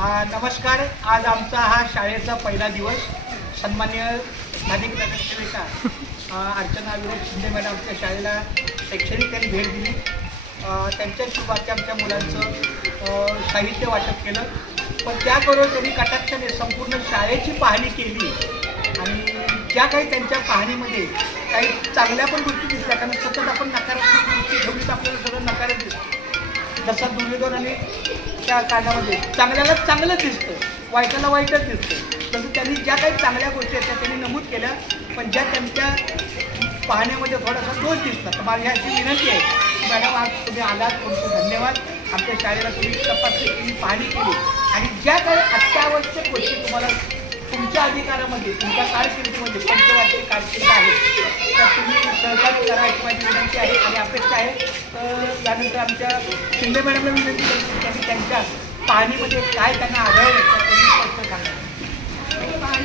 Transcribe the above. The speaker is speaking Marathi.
नमस्कार. आज आमचा हा शाळेचा पहिला दिवस. सन्माननीय स्थानिक नगरसेविका अर्चना विरोध शिंदे मॅडम आमच्या शाळेला शैक्षणिक त्यांनी भेट दिली. त्यांच्या शुभाच्या आमच्या मुलांचं साहित्य वाटप केलं. पण त्याबरोबर त्यांनी कटाक्षाने संपूर्ण शाळेची पाहणी केली आणि ज्या काही त्यांच्या पाहणीमध्ये काही चांगल्या पण गोष्टी दिसल्या, कारण सतत आपण नकारात्मक गोष्टी घेऊनच आपल्याला सगळं नकारच दिसतं. जसा दुर्योधन आणि त्या काळामध्ये चांगल्याला चांगलंच दिसतं, वाईटाला वाईटच दिसतं. तसं त्यांनी ज्या काही चांगल्या गोष्टी आहेत त्या त्यांनी नमूद केल्या, पण ज्या त्यांच्या पाहण्यामध्ये थोडासा दोष दिसला. तर माझी अशी विनंती आहे की मॅडम, आज तुम्ही आलात, तुमचे धन्यवाद. आमच्या शाळेला तुम्ही तपासणी केली, पाहणी केली आणि ज्या काही अत्यावश्यक गोष्टी तुम्हाला तुमच्या अधिकारामध्ये, तुमच्या कारकिर्दीमध्ये, पंचवार्षिक कारकीर्द आहे, तर तुम्ही सहकार्य करा अशी माझी विनंती आहे आणि अपेक्षा आहे. तर यानंतर आमच्या शिंदे मॅडमला विनंती करतो की त्यांनी त्यांच्या पाहणीमध्ये काय त्यांना आढळलं